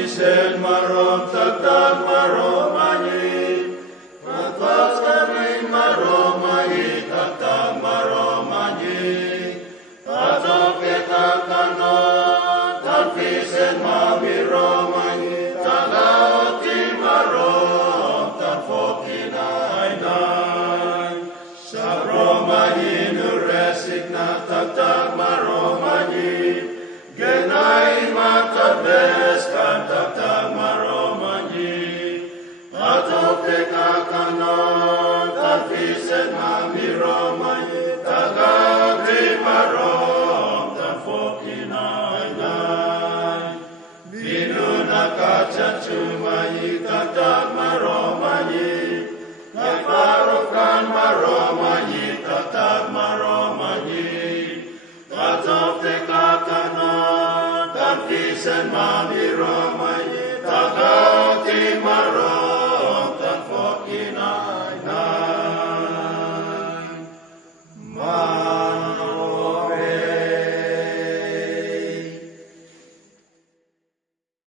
Visen marom tatag maromani, matlas kami maromani tatag maromani, tatok kita kanon, tan visen mami romani, tagaoti marom, tan fokinainan, sa romani nuresik na tatag maromani, genai matabes kan tatag maromani, atok teka kanon, tan visen mami romani, tagagri marom, tan fokinainan. Binuna kaca cumai tatag maromani, nagparokan maromani, tatag maromani, atok teka kanon, tan visen mami romani,